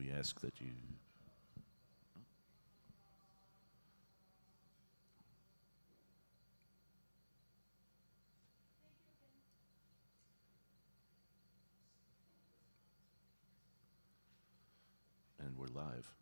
we ask that you. And we're live.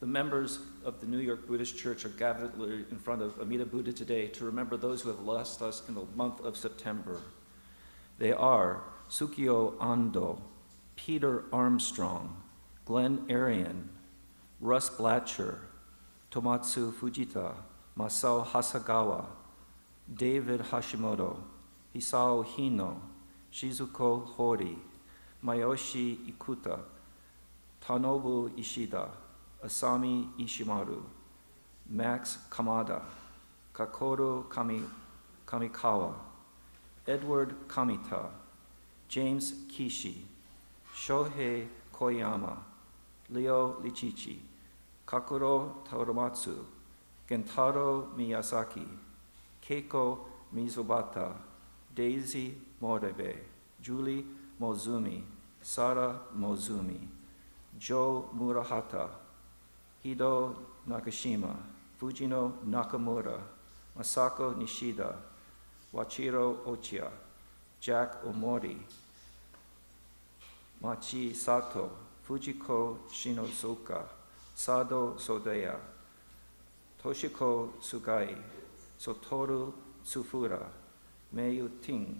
The members of the New York Buddhist Church are gathered in front of Amida Buddha today to remember those who have lost us in the month of September. They are Sukio Ando, Peter Armstrong, Glenn Arian, Russ Blatcher, Tomatsu Fujita, Masao Hasagawa, David Hashimoto, Hisao Hino, Shizuko Hori, Mayoshi Ikuta, Tanobu Ishida, Asami Ishimaru, Max Kamada, Kakoru Kamikawa, Edward Kamita, James Kishi, Shohei Koyama, Leo Lichichi, Kakuro Toromatsu, Gentaro Miyazaki, Keiko Mizubata, Daisy Morebe, Julie Mozumi, Sara Mozumi, Joe Murahata, Hido Nakashima, Fujino Nakamura, Masako Nishida, Wachiro Ochiya, Jack Omori, Machi Sato, Fujiko Shinozuka, Sado Sodeya, Toshiko Sugai, Sotoru Tsufura, Meiyu Ting,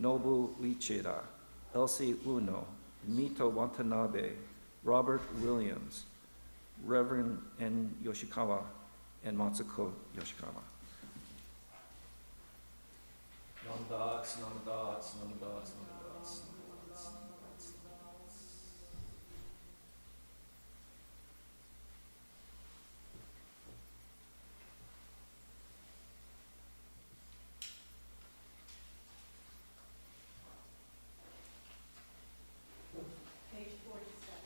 Nobu Ichida, Elsie Uno, Mito Watanabe, Robert Williams, Reverend N. Yoshikawa, and Matsuko Yoshikawa. Namadots, namadots, namadots, namadots, namadots, namadots, namadots. Page 47,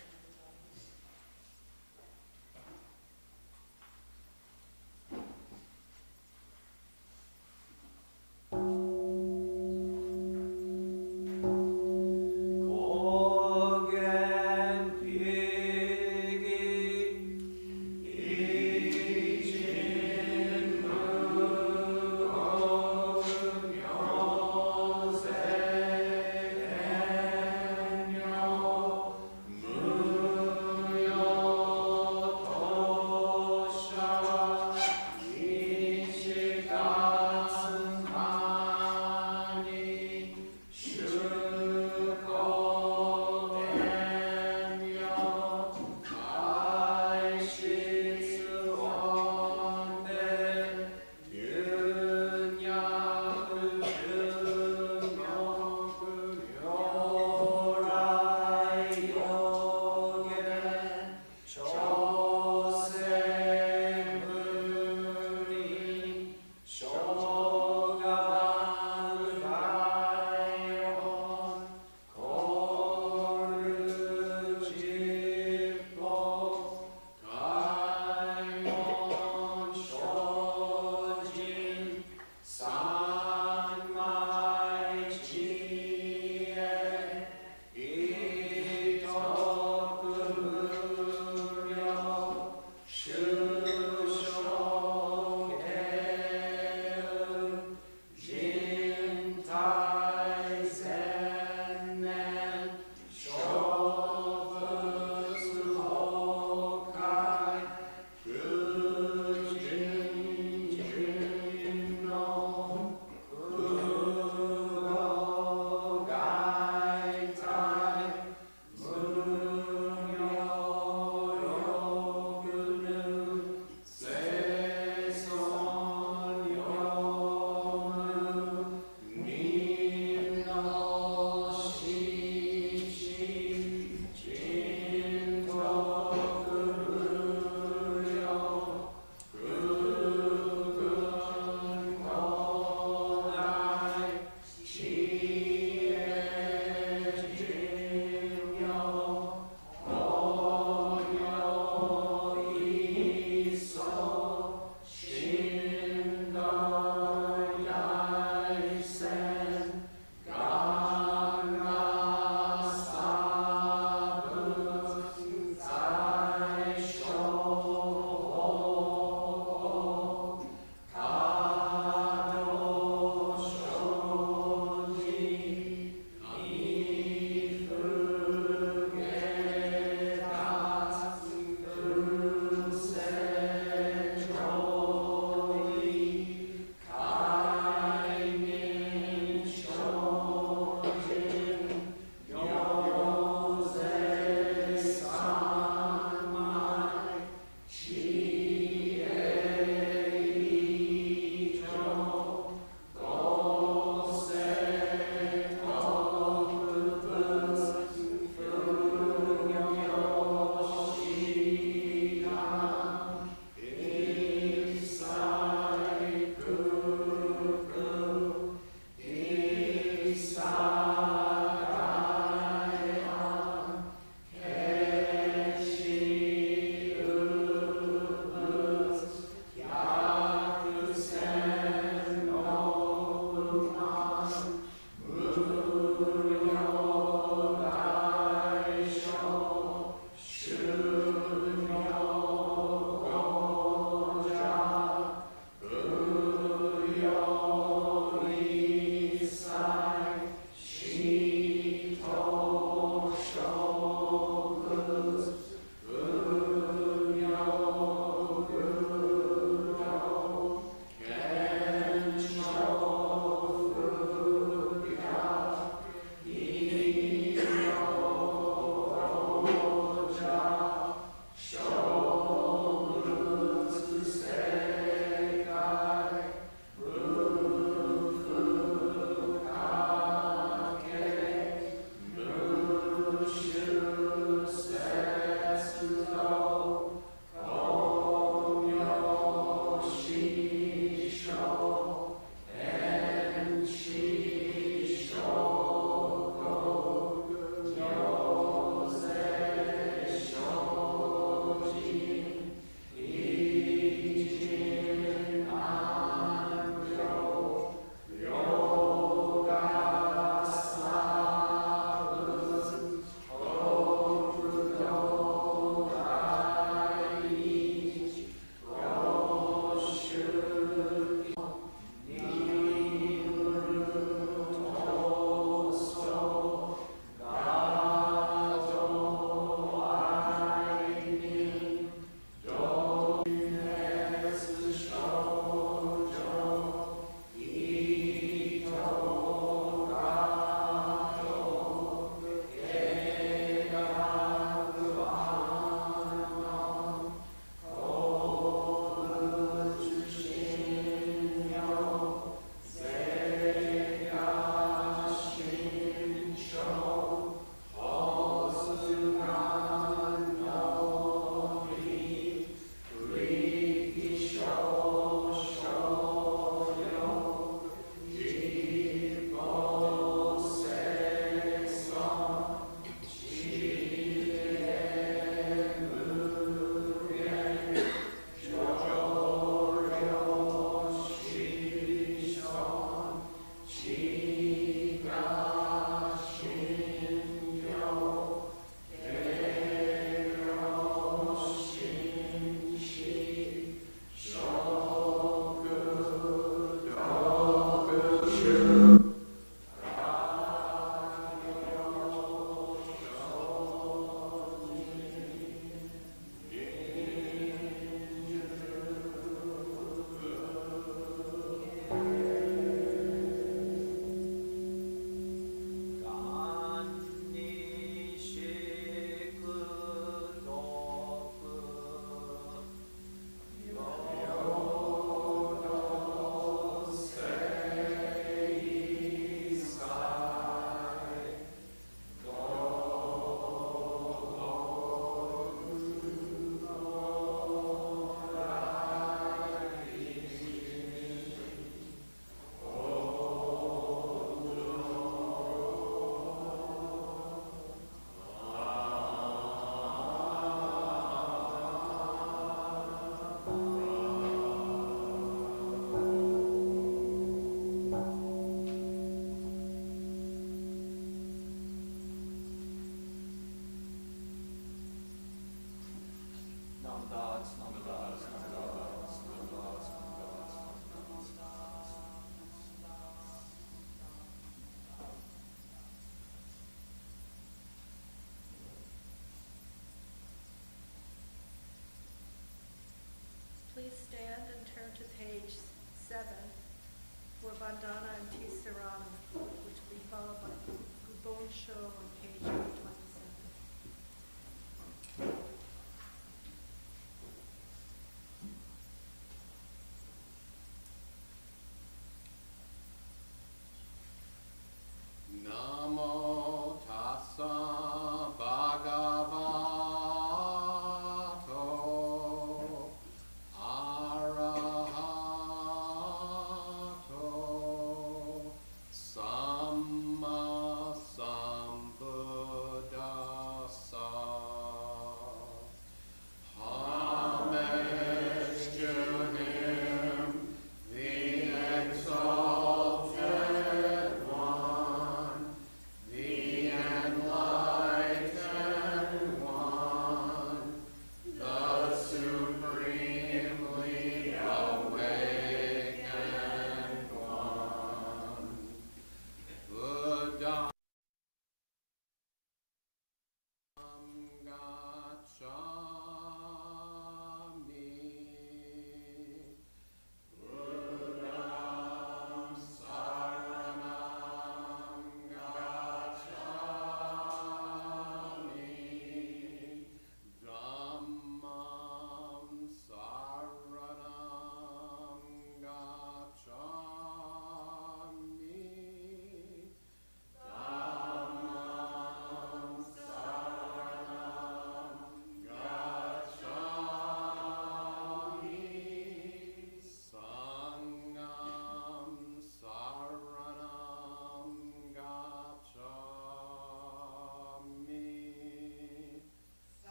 everybody.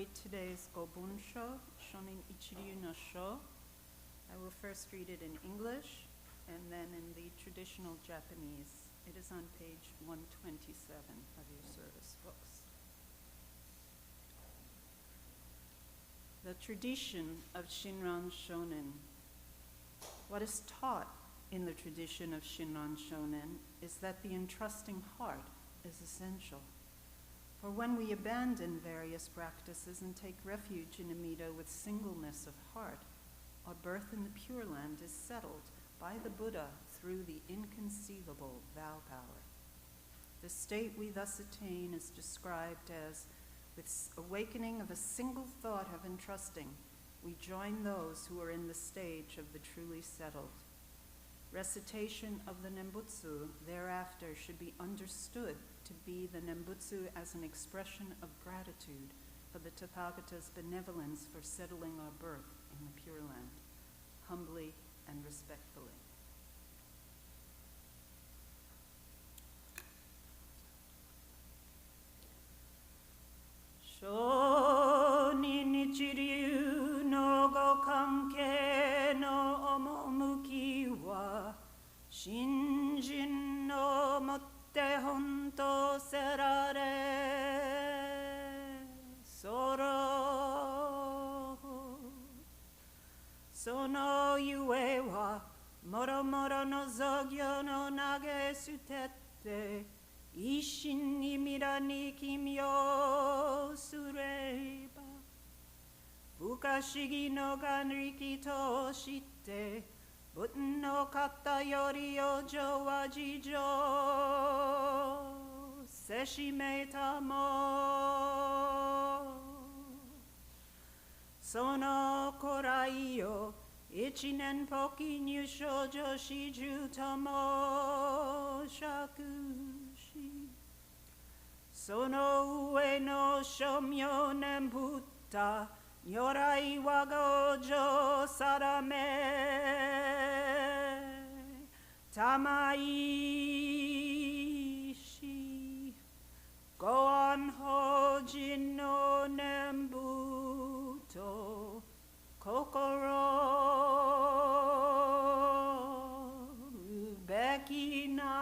read today's Gobunsho, Shonin Ichiryu no Sho. I will first read it in English and then in the traditional Japanese. It is on page 127 of your service books. The tradition of Shinran Shonin. What is taught in the tradition of Shinran Shonin is that the entrusting heart is essential. For when we abandon various practices and take refuge in Amida with singleness of heart, our birth in the Pure Land is settled by the Buddha through the inconceivable vow power. The state we thus attain is described as, with awakening of a single thought of entrusting, we join those who are in the stage of the truly settled. Recitation of the Nembutsu thereafter should be understood to be the Nembutsu as an expression of gratitude for the Tathagata's benevolence for settling our birth in the Pure Land, humbly and respectfully. Shonin Ichiryu no gokanke no omomuki wa shinjin no motte honto serare soro sono yue wa moro moro no zogyo no nage sutette Ishin ni mira ni kimyo sureba Fukashigi no ganriki to shite Butten no kata yori ojo wa jijo Seshimeta mo Sono korai yo Ichinen poki nyusho joshiju tamo shaku Sono ue no shomyo nembutta Nyorai wa gojo sarame Tamaishi Goan hojin no nembuto Kokoro Bekina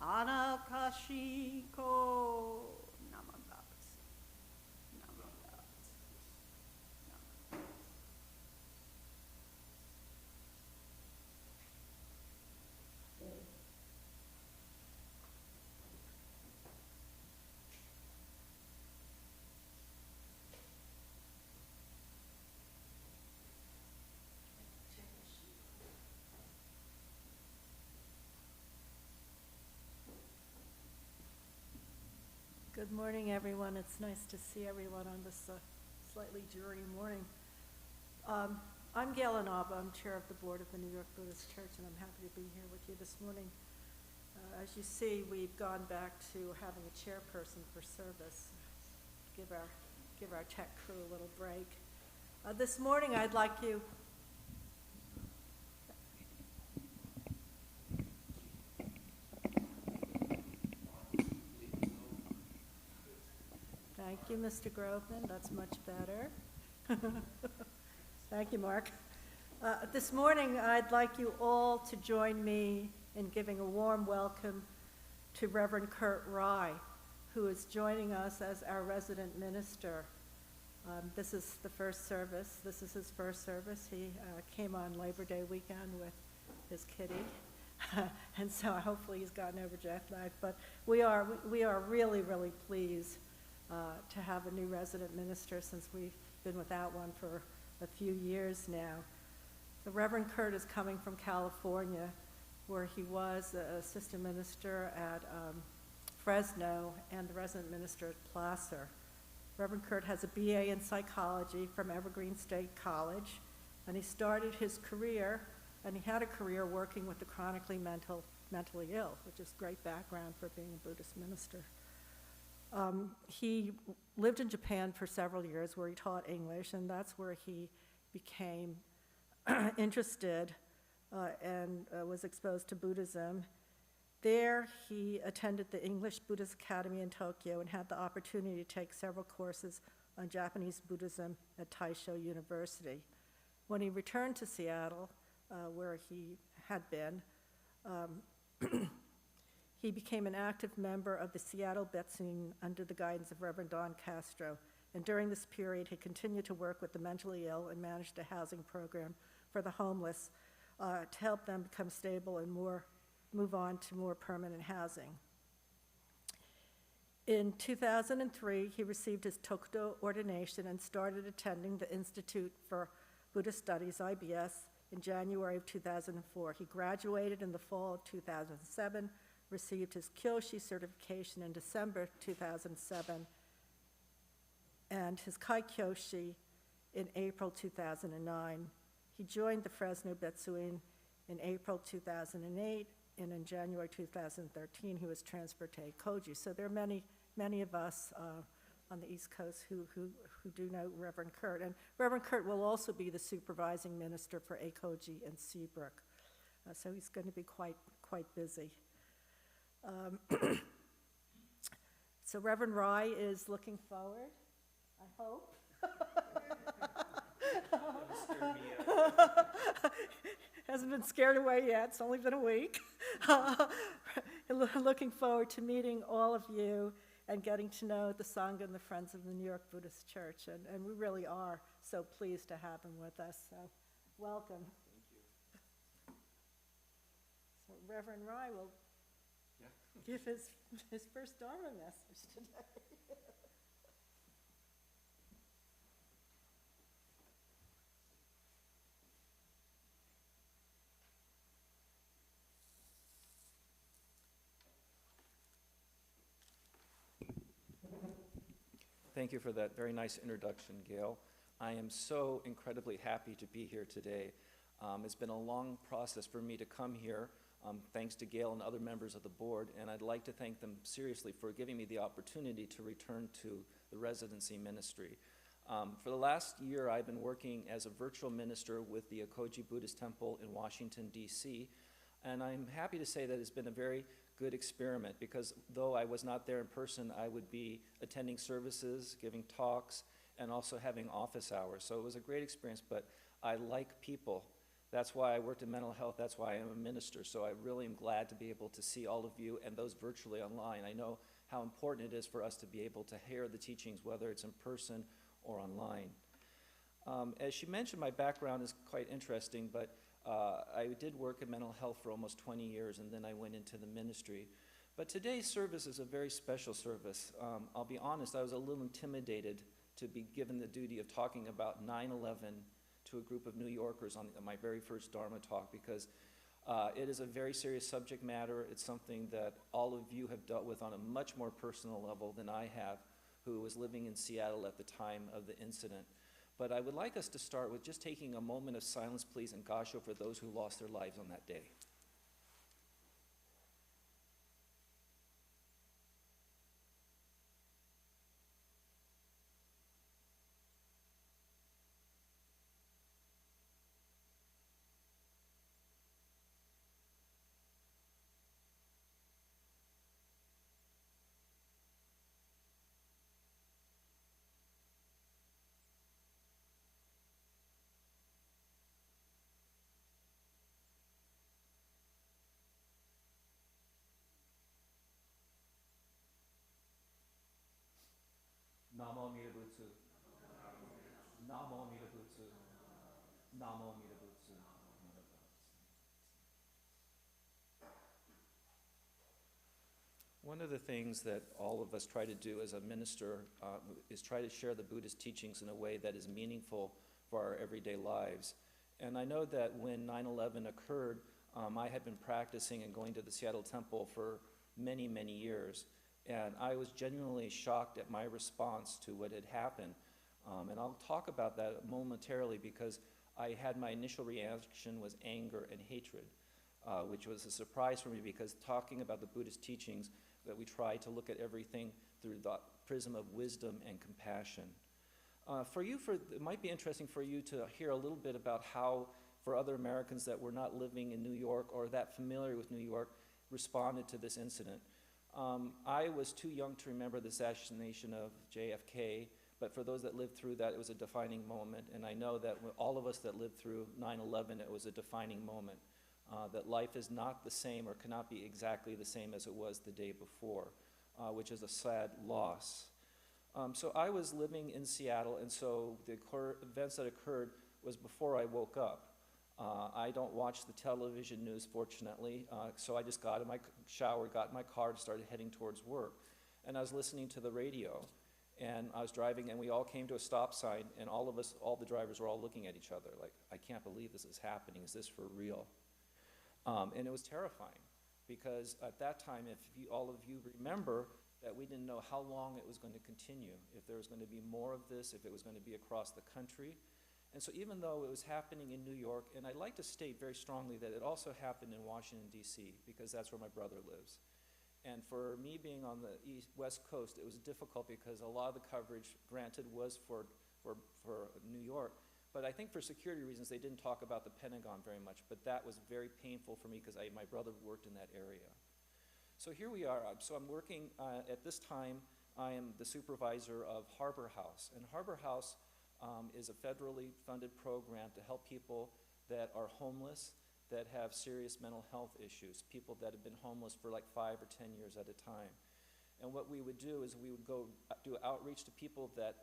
Anakashiko, Namagatsu, Namagatsu, Namagatsu. Good morning, everyone. It's nice to see everyone on this slightly dreary morning. I'm Gail Inaba. I'm chair of the board of the New York Buddhist Church, and I'm happy to be here with you this morning. As you see, we've gone back to having a chairperson for service. Give our tech crew a little break. This morning, I'd like you. Thank you, Mr. Groveman. That's much better. Thank you, Mark. This morning, I'd like you all to join me in giving a warm welcome to Reverend Kurt Rye, who is joining us as our resident minister. This is the first service. This is his first service. He came on Labor Day weekend with his kitty, and so hopefully he's gotten over jet lag. But we are really, really pleased to have a new resident minister, since we've been without one for a few years now. The Reverend Kurt is coming from California, where he was the assistant minister at Fresno and the resident minister at Placer. Reverend Kurt has a BA in psychology from Evergreen State College, and he started his career, and he had a career working with the chronically mentally ill, which is great background for being a Buddhist minister. He lived in Japan for several years, where he taught English, and that's where he became interested and was exposed to Buddhism. There, he attended the English Buddhist Academy in Tokyo and had the opportunity to take several courses on Japanese Buddhism at Taisho University. When he returned to Seattle, where he had been, he became an active member of the Seattle Betsuin under the guidance of Reverend Don Castro. And during this period, he continued to work with the mentally ill and managed a housing program for the homeless to help them become stable and move on to more permanent housing. In 2003, he received his Tokudo ordination and started attending the Institute for Buddhist Studies, IBS, in January of 2004. He graduated in the fall of 2007, received his Kyoshi certification in December 2007, and his Kai Kyoshi in April 2009. He joined the Fresno Betsuin in April 2008, and in January 2013, he was transferred to Eikoji. So there are many of us on the East Coast who do know Reverend Kurt. And Reverend Kurt will also be the supervising minister for Eikoji and Seabrook. So he's going to be quite busy. So Reverend Rai is looking forward, I hope. Hasn't been scared away yet. It's only been a week. Looking forward to meeting all of you and getting to know the Sangha and the Friends of the New York Buddhist Church. And we really are so pleased to have him with us. So welcome. Thank you. So Reverend Rai will give his first Dharma message today. Thank you for that very nice introduction, Gail. I am so incredibly happy to be here today. It's been a long process for me to come here, thanks to Gail and other members of the board, and I'd like to thank them seriously for giving me the opportunity to return to the residency ministry. For the last year, I've been working as a virtual minister with the Eikoji Buddhist Temple in Washington, D.C., and I'm happy to say that it's been a very good experiment because though I was not there in person, I would be attending services, giving talks, and also having office hours. So it was a great experience, but I like people. That's why I worked in mental health. That's why I am a minister. So I really am glad to be able to see all of you and those virtually online. I know how important it is for us to be able to hear the teachings, whether it's in person or online. As she mentioned, my background is quite interesting, but I did work in mental health for almost 20 years, and then I went into the ministry. But today's service is a very special service. I'll be honest, I was a little intimidated to be given the duty of talking about 9/11 to a group of New Yorkers on my very first Dharma talk, because it is a very serious subject matter. It's something that all of you have dealt with on a much more personal level than I have, who was living in Seattle at the time of the incident. But I would like us to start with just taking a moment of silence, please, and gasho for those who lost their lives on that day. Namo Amida Butsu. Namo Amida Butsu. Namo Amida Butsu. One of the things that all of us try to do as a minister is try to share the Buddhist teachings in a way that is meaningful for our everyday lives. And I know that when 9/11 occurred, I had been practicing and going to the Seattle Temple for many, many years. And I was genuinely shocked at my response to what had happened. And I'll talk about that momentarily because I had my initial reaction was anger and hatred, which was a surprise for me because talking about the Buddhist teachings, that we try to look at everything through the prism of wisdom and compassion. It might be interesting for you to hear a little bit about how, for other Americans that were not living in New York or that familiar with New York, responded to this incident. I was too young to remember the assassination of JFK, but for those that lived through that, it was a defining moment. And I know that all of us that lived through 9/11, it was a defining moment. That life is not the same or cannot be exactly the same as it was the day before, which is a sad loss. So I was living in Seattle, and so the events that occurred was before I woke up. I don't watch the television news, fortunately, so I just got in my shower, got in my car, and started heading towards work. And I was listening to the radio, and I was driving, and we all came to a stop sign, and all of us, all the drivers were all looking at each other like, I can't believe this is happening. Is this for real? And it was terrifying, because at that time, if all of you remember, that we didn't know how long it was going to continue, if there was going to be more of this, if it was going to be across the country. And so even though it was happening in New York, and I'd like to state very strongly that it also happened in Washington, D.C., because that's where my brother lives. And for me being on the West Coast, it was difficult because a lot of the coverage, granted, was for New York. But I think for security reasons, they didn't talk about the Pentagon very much. But that was very painful for me because my brother worked in that area. So here we are. So I'm working, at this time, I am the supervisor of Harbor House. And Harbor House is a federally funded program to help people that are homeless, that have serious mental health issues, people that have been homeless for like 5 or 10 years at a time. And what we would do is we would go do outreach to people that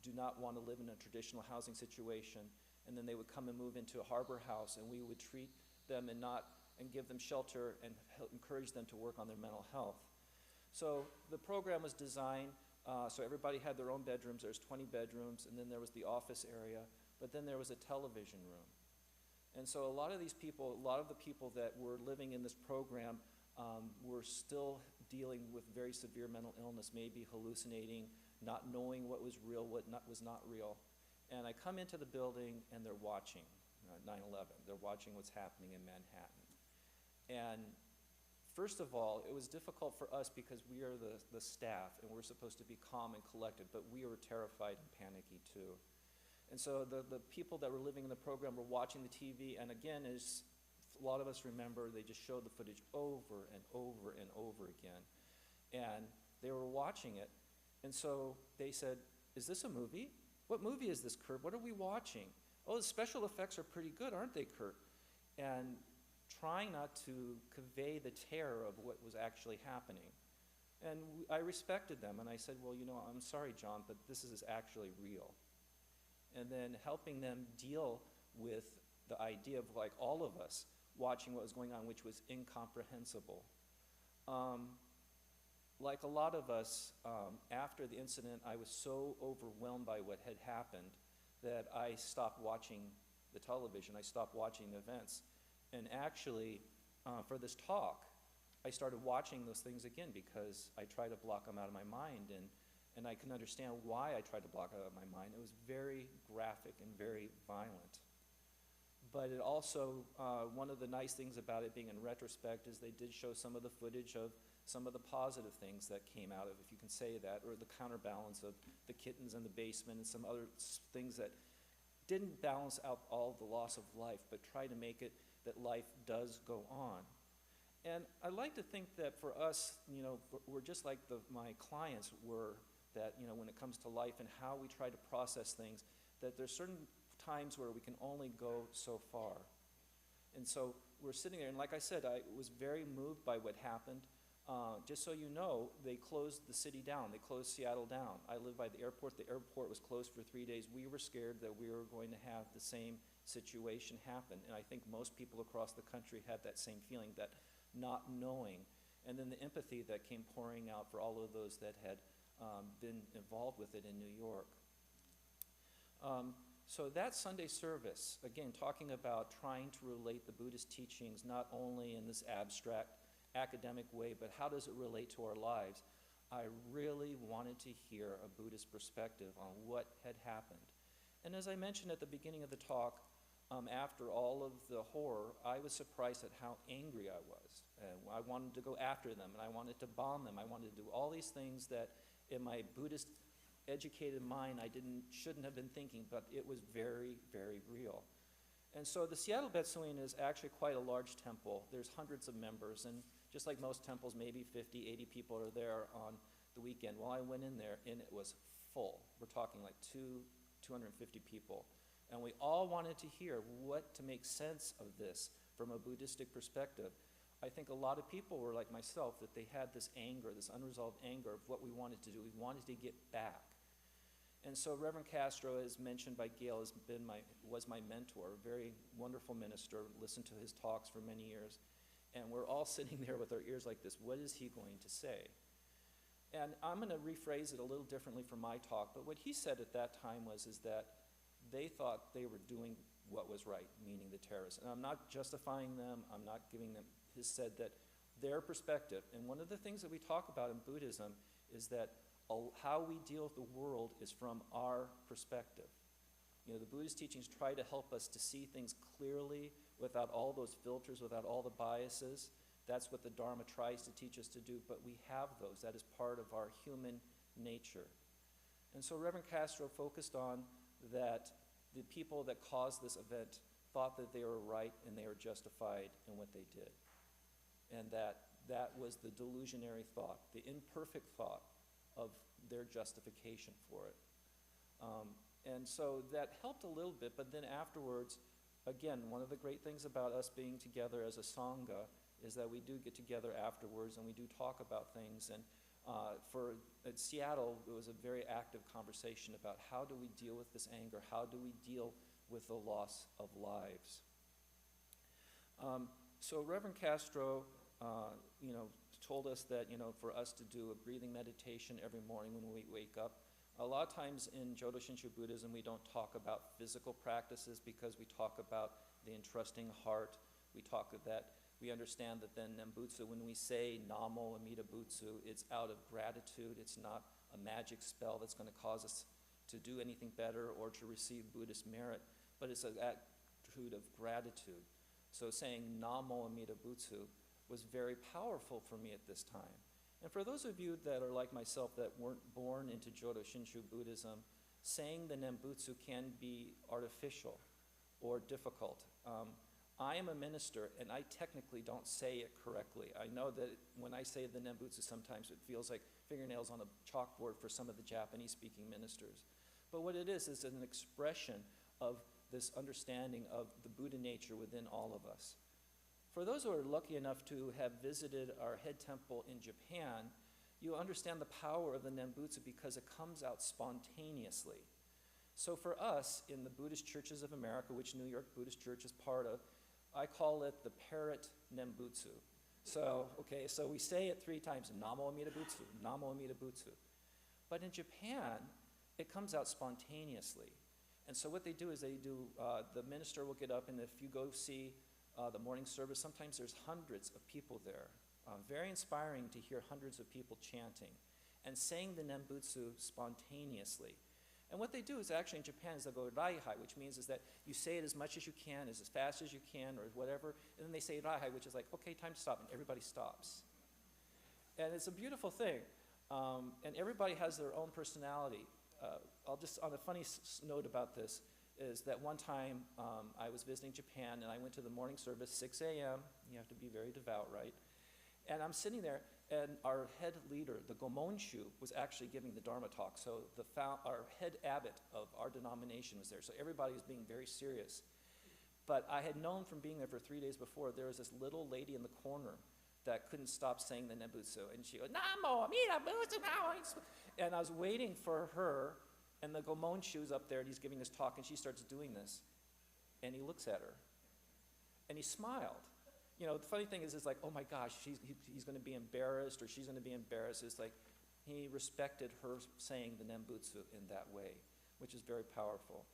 do not want to live in a traditional housing situation, and then they would come and move into a Harbor House, and we would treat them and give them shelter and encourage them to work on their mental health. So the program was designed so everybody had their own bedrooms. There's 20 bedrooms, and then there was the office area, but then there was a television room. And so a lot of these people, a lot of the people that were living in this program were still dealing with very severe mental illness, maybe hallucinating, not knowing what was real, what was not real. And I come into the building, and they're watching 9/11. They're watching what's happening in Manhattan. And first of all, it was difficult for us because we are the staff, and we're supposed to be calm and collected, but we were terrified and panicky too. And so the people that were living in the program were watching the TV, and again, as a lot of us remember, they just showed the footage over and over and over again. And they were watching it, and so they said, is this a movie? What movie is this, Kurt? What are we watching? Oh, the special effects are pretty good, aren't they, Kurt? And trying not to convey the terror of what was actually happening. And I respected them, and I said, well, I'm sorry, John, but this is actually real. And then helping them deal with the idea of, like, all of us watching what was going on, which was incomprehensible. Like a lot of us, after the incident, I was so overwhelmed by what had happened that I stopped watching the television. I stopped watching the events. And actually, for this talk, I started watching those things again because I tried to block them out of my mind, and I can understand why I tried to block it out of my mind. It was very graphic and very violent. But it also, one of the nice things about it being in retrospect is they did show some of the footage of some of the positive things that came out of, if you can say that, or the counterbalance of the kittens in the basement and some other things that didn't balance out all the loss of life, but try to make it that life does go on. And I like to think that for us, we're just like my clients were, that when it comes to life and how we try to process things, that there's certain times where we can only go so far. And so we're sitting there, and like I said, I was very moved by what happened. Just so you know, they closed the city down. They closed Seattle down. I live by the airport. The airport was closed for 3 days. We were scared that we were going to have the same situation happen. And I think most people across the country had that same feeling, that not knowing. And then the empathy that came pouring out for all of those that had been involved with it in New York. So that Sunday service, again, talking about trying to relate the Buddhist teachings not only in this abstract academic way, but how does it relate to our lives? I really wanted to hear a Buddhist perspective on what had happened. And as I mentioned at the beginning of the talk, after all of the horror, I was surprised at how angry I was. I wanted to go after them, and I wanted to bomb them. I wanted to do all these things that in my Buddhist educated mind I shouldn't have been thinking, but it was very, very real. And so the Seattle Betsuin is actually quite a large temple. There's hundreds of members, and just like most temples, maybe 50, 80 people are there on the weekend. Well, I went in there, and it was full. We're talking like 250 people. And we all wanted to hear what to make sense of this from a Buddhistic perspective. I think a lot of people were like myself, that they had this anger, this unresolved anger of what we wanted to do. We wanted to get back. And so Reverend Castro, as mentioned by Gail, was my mentor, a very wonderful minister, listened to his talks for many years. And we're all sitting there with our ears like this, what is he going to say? And I'm going to rephrase it a little differently from my talk, but what he said at that time is that they thought they were doing what was right, meaning the terrorists. And I'm not justifying them, I'm not giving them, he said that their perspective, and one of the things that we talk about in Buddhism is that how we deal with the world is from our perspective. You know, the Buddhist teachings try to help us to see things clearly without all those filters, without all the biases. That's what the Dharma tries to teach us to do, but we have those. That is part of our human nature. And so Reverend Castro focused on that the people that caused this event thought that they were right and they were justified in what they did. And that was the delusionary thought, the imperfect thought of their justification for it. And so that helped a little bit, but then afterwards, again, one of the great things about us being together as a Sangha is that we do get together afterwards and we do talk about things. And at Seattle, it was a very active conversation about how do we deal with this anger? How do we deal with the loss of lives? So Reverend Castro, told us that, for us to do a breathing meditation every morning when we wake up. A lot of times in Jodo Shinshu Buddhism, we don't talk about physical practices because we talk about the entrusting heart. We understand that then Nembutsu, when we say Namo Amida Butsu, it's out of gratitude. It's not a magic spell that's going to cause us to do anything better or to receive Buddhist merit, but it's an attitude of gratitude. So saying Namo Amida Butsu was very powerful for me at this time. And for those of you that are like myself that weren't born into Jodo Shinshu Buddhism, saying the Nembutsu can be artificial or difficult. I am a minister, and I technically don't say it correctly. I know that when I say the Nembutsu, sometimes it feels like fingernails on a chalkboard for some of the Japanese-speaking ministers. But what it is an expression of this understanding of the Buddha nature within all of us. For those who are lucky enough to have visited our head temple in Japan, you'll understand the power of the Nembutsu because it comes out spontaneously. So for us, in the Buddhist Churches of America, which New York Buddhist Church is part of, I call it the parrot Nembutsu. So we say it 3 times, Namo Amida Butsu, Namo Amida Butsu. But in Japan, it comes out spontaneously. And so what they do is the minister will get up, and if you go see the morning service, sometimes there's hundreds of people there. Very inspiring to hear hundreds of people chanting and saying the Nembutsu spontaneously. And what they do is actually in Japan is they'll go raihai, which means is that you say it as much as you can, as fast as you can, or whatever, and then they say raihai, which is like, okay, time to stop, and everybody stops. And it's a beautiful thing. And everybody has their own personality. I'll just, on a funny note about this, is that one time I was visiting Japan, and I went to the morning service, 6 a.m., you have to be very devout, right? And I'm sitting there, and our head leader, the Gomonshu, was actually giving the Dharma talk. So our head abbot of our denomination was there. So everybody was being very serious. But I had known from being there for 3 days before, there was this little lady in the corner that couldn't stop saying the Nembutsu. And she goes, Namo Amida Butsu. And I was waiting for her, and the Gomonshu's up there, and he's giving this talk, and she starts doing this. And he looks at her, and he smiled. The funny thing is, it's like, oh my gosh, he's going to be embarrassed, or she's going to be embarrassed. It's like he respected her saying the Nembutsu in that way, which is very powerful.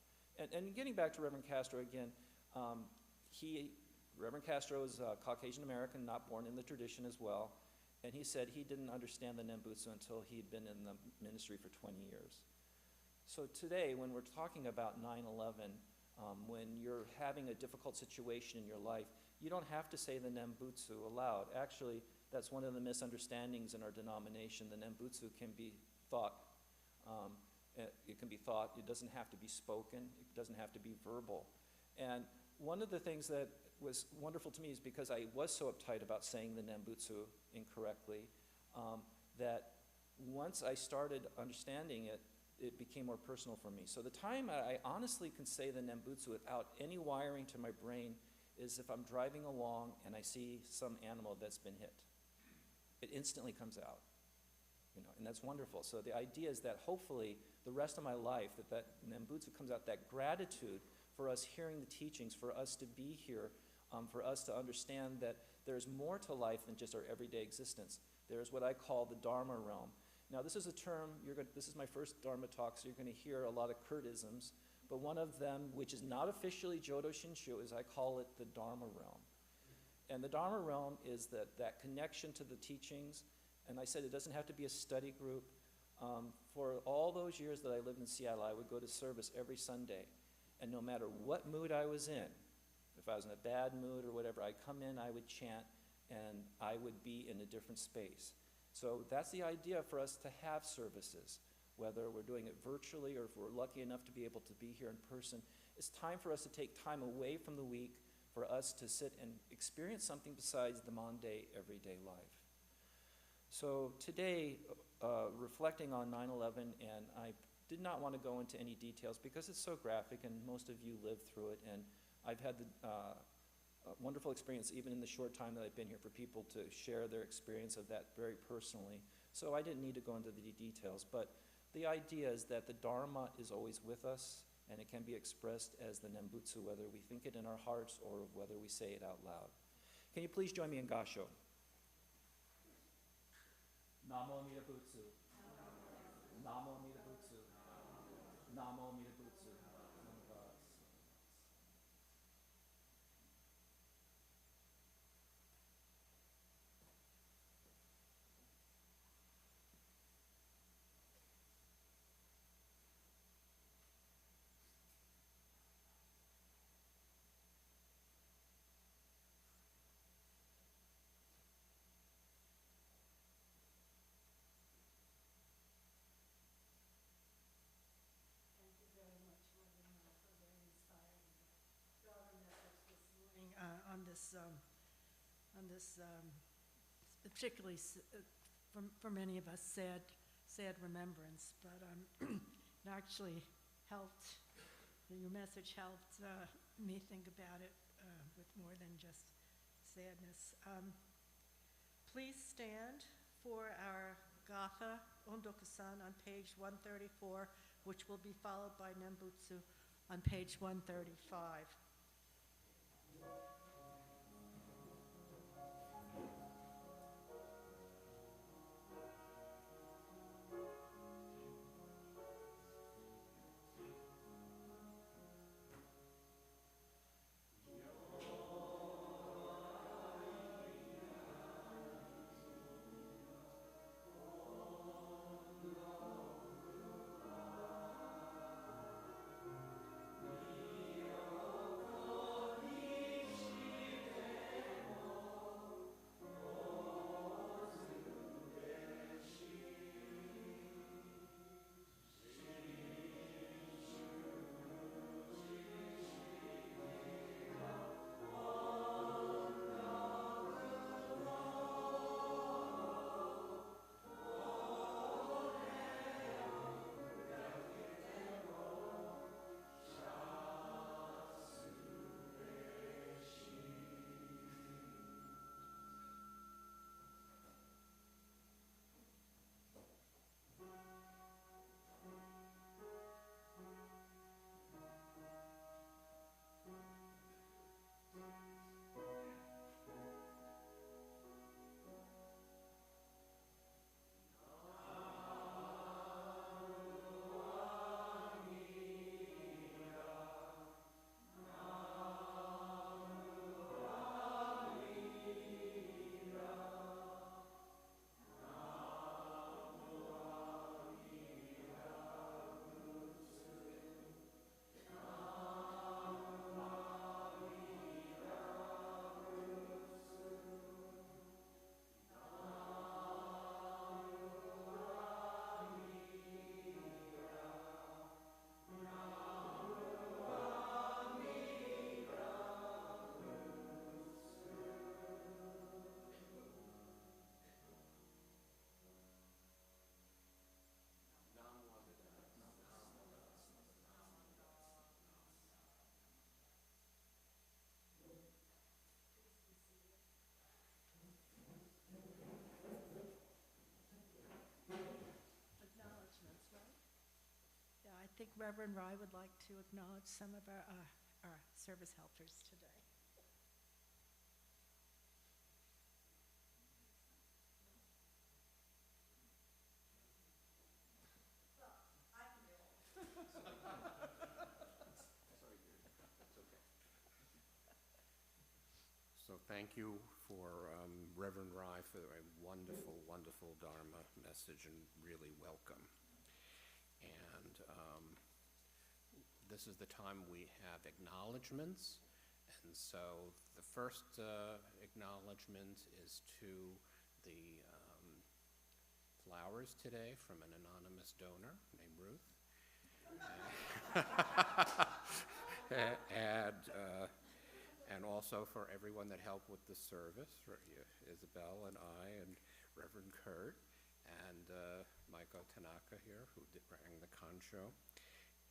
And getting back to Reverend Castro again, Reverend Castro is Caucasian American, not born in the tradition as well, and he said he didn't understand the Nembutsu until he'd been in the ministry for 20 years. So today, when we're talking about 9/11, when you're having a difficult situation in your life, you don't have to say the Nembutsu aloud. Actually, that's one of the misunderstandings in our denomination. The Nembutsu can be thought. It can be thought. It doesn't have to be spoken. It doesn't have to be verbal. And one of the things that was wonderful to me is because I was so uptight about saying the Nembutsu incorrectly, that once I started understanding it, it became more personal for me. So the time I honestly can say the Nembutsu without any wiring to my brain is if I'm driving along and I see some animal that's been hit. It instantly comes out, you know, and that's wonderful. So the idea is that hopefully the rest of my life, that Nembutsu comes out, that gratitude for us hearing the teachings, for us to be here, for us to understand that there's more to life than just our everyday existence. There's what I call the Dharma realm. Now, this is a term, this is my first Dharma talk, so you're going to hear a lot of Kurtisms, but one of them, which is not officially Jodo Shinshu, is I call it the Dharma realm. And the Dharma realm is that connection to the teachings, and I said it doesn't have to be a study group. For all those years that I lived in Seattle, I would go to service every Sunday, and no matter what mood I was in, if I was in a bad mood or whatever, I'd come in, I would chant, and I would be in a different space. So that's the idea for us to have services, whether we're doing it virtually or if we're lucky enough to be able to be here in person. It's time for us to take time away from the week for us to sit and experience something besides the Monday, everyday life. So today, reflecting on 9/11, and I did not want to go into any details because it's so graphic and most of you lived through it, and I've had the wonderful experience even in the short time that I've been here for people to share their experience of that very personally. So I didn't need to go into the details, but the idea is that the Dharma is always with us, and it can be expressed as the Nembutsu, whether we think it in our hearts or whether we say it out loud. Can you please join me in Gasho? Namo Amida Butsu. Namo Amida Butsu. Namo Amida Butsu. Thank you very much, Reverend Mel, for a very inspiring Dharma message this morning on this particularly for many of us sad remembrance, but it actually helped. Your message helped me think about it with more than just sadness. Please stand for our Gatha Ondoku-san on page 134, which will be followed by Nembutsu on page 135. think Reverend Rye would like to acknowledge some of our service helpers today. So thank you for Reverend Rye for a wonderful, wonderful Dharma message, and really welcome. And this is the time we have acknowledgements. And so the first acknowledgement is to the flowers today from an anonymous donor named Ruth. And also for everyone that helped with the service, for Isabel and I and Reverend Kurt and Maiko Tanaka here, who rang the concho.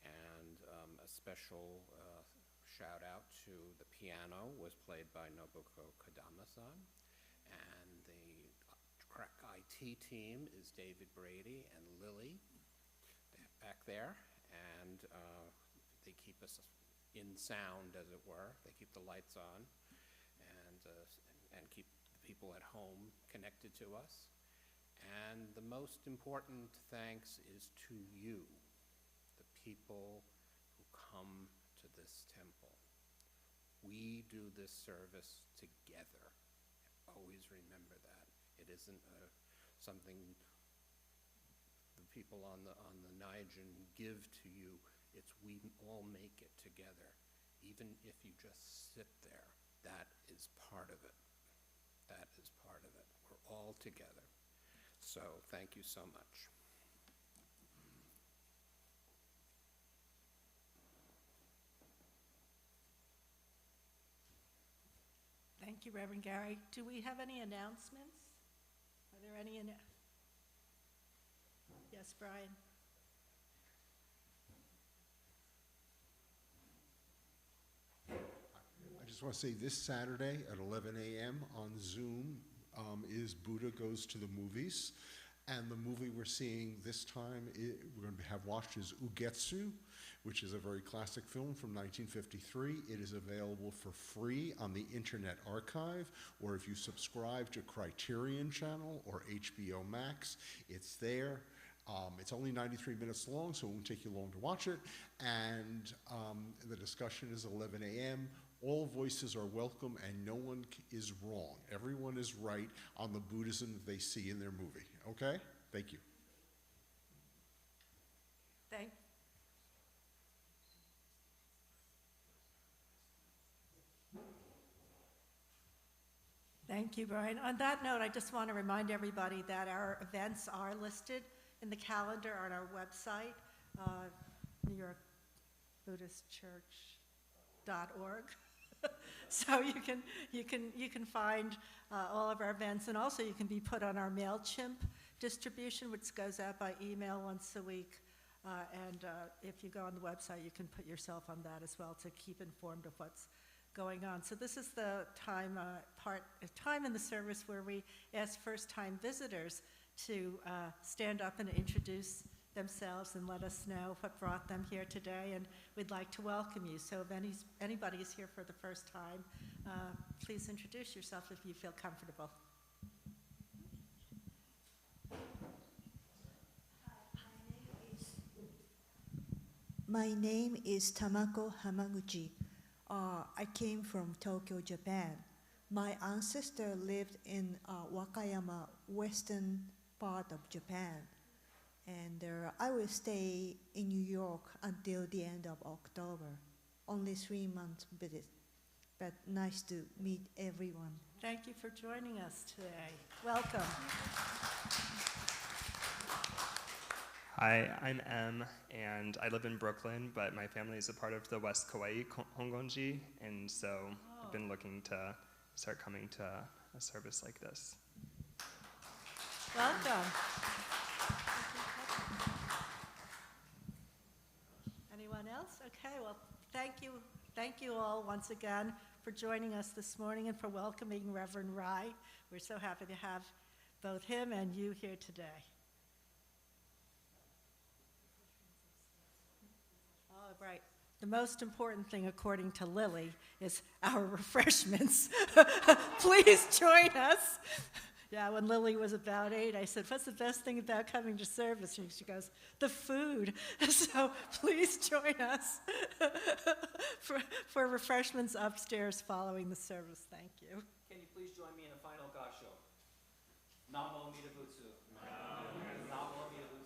And a special shout out to the piano was played by Nobuko Kadama-san. And the crack IT team is David Brady and Lily back there. And they keep us in sound, as it were. They keep the lights on and keep the people at home connected to us. And the most important thanks is to you, the people who come to this temple. We do this service together. Always remember that. It isn't something the people on the Nijin give to you. It's we all make it together. Even if you just sit there, that is part of it. That is part of it. We're all together. So thank you so much. Thank you, Reverend Gary. Do we have any announcements? Are there any? Yes, Brian. I just want to say this Saturday at 11 a.m. on Zoom is Buddha Goes to the Movies. And the movie we're seeing this time, we're going to have watched is Ugetsu, which is a very classic film from 1953. It is available for free on the Internet Archive, or if you subscribe to Criterion Channel or HBO Max, it's there. It's only 93 minutes long, so it won't take you long to watch it. And the discussion is 11 a.m. All voices are welcome, and no one is wrong. Everyone is right on the Buddhism that they see in their movie. Okay? Thank you. Thank you, Brian. On that note, I just want to remind everybody that our events are listed in the calendar on our website, New York Buddhist Church.org. So you can find all of our events, and also you can be put on our MailChimp distribution, which goes out by email once a week. And if you go on the website, you can put yourself on that as well to keep informed of what's going on. So this is the time in the service where we ask first-time visitors to stand up and introduce themselves and let us know what brought them here today, and we'd like to welcome you. So if anybody is here for the first time, please introduce yourself if you feel comfortable. My name is Tamako Hamaguchi. I came from Tokyo, Japan. My ancestor lived in Wakayama, western part of Japan. And I will stay in New York until the end of October. Only 3 months visit, but nice to meet everyone. Thank you for joining us today. Welcome. Hi, I'm Em, and I live in Brooklyn, but my family is a part of the West Kauai Hongonji, and so I've been looking to start coming to a service like this. Welcome. Anyone else? Okay, well, thank you. Thank you all once again for joining us this morning and for welcoming Reverend Rye. We're so happy to have both him and you here today. The most important thing, according to Lily, is our refreshments. Please join us. Yeah, when Lily was about 8, I said, what's the best thing about coming to service? And she goes, the food. So please join us for refreshments upstairs following the service. Thank you. Can you please join me in a final gasho? Namo Amida Butsu. Namo Amida Butsu.